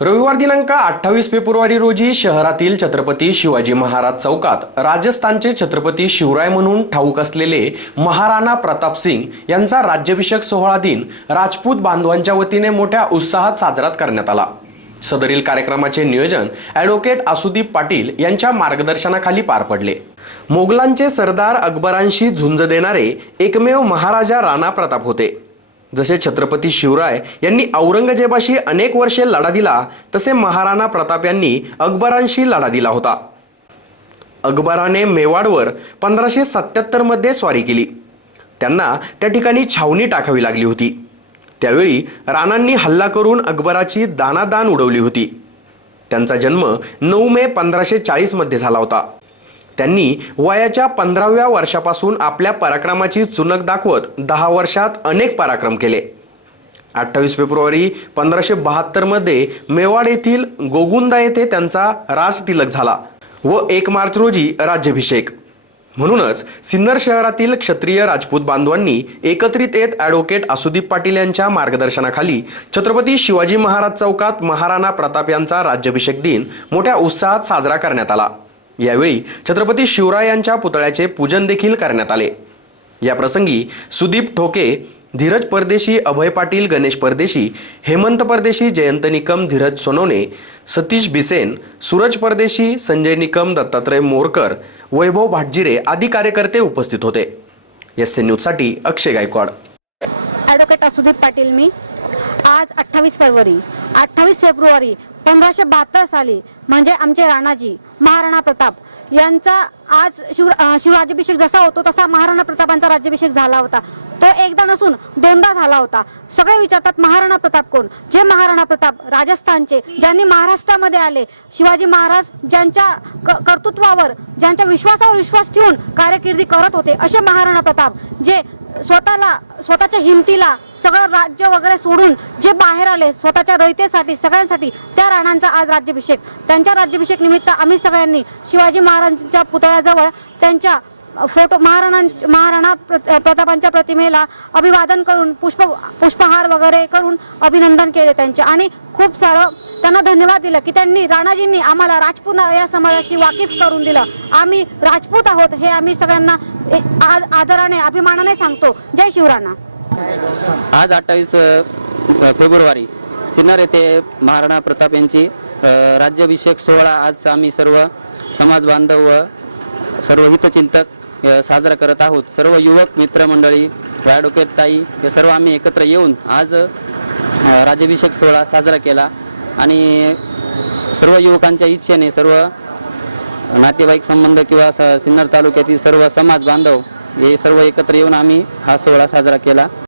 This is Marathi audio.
रविवार दिनांक अठ्ठावीस फेब्रुवारी रोजी शहरातील छत्रपती शिवाजी महाराज चौकात राजस्थानचे छत्रपती शिवराय म्हणून ठाऊक असलेले महाराणा प्रताप सिंग यांचा राज्याभिषेक सोहळा दिन राजपूत बांधवांच्या वतीने मोठ्या उत्साहात साजरा करण्यात आला. सदरील कार्यक्रमाचे नियोजन ॲडव्होकेट आसुदीप पाटील यांच्या मार्गदर्शनाखाली पार पडले. मोगलांचे सरदार अकबरांशी झुंज देणारे एकमेव महाराजा राणा प्रताप होते. जसे छत्रपती शिवराय यांनी औरंगजेबाशी अनेक वर्षे लढा दिला तसे महाराणा प्रताप यांनी अकबरांशी लढा दिला होता. अकबराने मेवाडवर पंधराशे सत्याहत्तरमध्ये स्वारी केली. त्यांना त्या ठिकाणी छावणी टाकावी लागली होती. त्यावेळी राणांनी हल्ला करून अकबराची दानादान उडवली होती. त्यांचा जन्म नऊ मे पंधराशे चाळीसमध्ये झाला होता. त्यांनी वयाच्या पंधराव्या वर्षापासून आपल्या पराक्रमाची चुनक दाखवत दहा वर्षात अनेक पराक्रम केले. अठ्ठावीस फेब्रुवारी पंधराशे बहात्तरमध्ये मेवाड येथील गोगुंदा येथे त्यांचा राजतिलक झाला व एक मार्च रोजी राज्याभिषेक. म्हणूनच सिन्नर शहरातील क्षत्रिय राजपूत बांधवांनी एकत्रित येत ॲडव्होकेट आसुदीप पाटील यांच्या मार्गदर्शनाखाली छत्रपती शिवाजी महाराज चौकात महाराणा प्रताप यांचा राज्याभिषेक दिन मोठ्या उत्साहात साजरा करण्यात आला. यावेळी छत्रपती शिवरायांच्या पुतळ्याचे पूजन देखील करण्यात आले. या प्रसंगी सुदीप ठोके धीरज परदेशी अभय पाटील गणेश परदेशी हेमंत परदेशी जयंत निकम धीरज सोनवणे सतीश बिसेन सूरज परदेशी संजय निकम दत्तात्रय मोरकर वैभव भाटजिरे आदी कार्यकर्ते उपस्थित होते. एस सी न्यूजसाठी अक्षय गायकवाड. ॲडव्होकेट असुदीप पाटील मी. आज अठ्ठावीस फरवरी अठ्ठावीस फेब्रुवारी पंधराशे बहात्तर साली म्हणजे आमचे राणाजी महाराणा प्रताप यांचा आज शिव शिवराज्याभिषेक जसा होतो तसा महाराणा प्रतापांचा राज्याभिषेक झाला होता. तो एकदा नसून दोनदा झाला होता. सगळे विचारतात महाराणा प्रताप कोण? जे महाराणा प्रताप राजस्थानचे ज्यांनी महाराष्ट्रामध्ये आले शिवाजी महाराज ज्यांच्या क कर्तृत्वावर ज्यांच्या विश्वासावर विश्वास ठेवून कार्यकिर्दी करत होते असे महाराणा प्रताप जे स्वतःला स्वतःच्या हिमतीला सगळं राज्य वगैरे सोडून जे बाहेर आले स्वतःच्या रयतेसाठी सगळ्यांसाठी त्या राणांचा आज राज्याभिषेक. त्यांच्या राज्याभिषेक निमित्त आम्ही सगळ्यांनी शिवाजी महाराजांच्या पुतळ्याजवळ त्यांच्या फोटो महाराणा महाराणा प्र प्रतापांच्या प्रतिमेला अभिवादन करून पुष्प पुष्पहार वगैरे करून अभिनंदन केले त्यांचे. आणि खूप सारं त्यांना धन्यवाद दिलं की त्यांनी राणाजींनी आम्हाला राजपूत या समाजाशी वाकिफ करून दिलं. आम्ही राजपूत आहोत हे आम्ही सगळ्यांना ए- आज आदराने अभिमानाने सांगतो. जय शिवराणा. आज अठ्ठावीस फेब्रुवारी सिन्नर येथे महाराणा प्रताप यांची राज्याभिषेक सोहळा आज आम्ही सर्व समाज बांधव व सर्व हितचिंतक साजरा करत आहोत. सर्व युवक मित्रमंडळी व ताई हे सर्व आम्ही एकत्र येऊन आज राज्याभिषेक सोहळा साजरा केला. आणि सर्व युवकांच्या इच्छेने सर्व नातेवाईक संबंध किंवा स सिन्नर तालुक्यातील सर्व समाज बांधव हे सर्व एकत्र येऊन आम्ही हा सोहळा साजरा केला.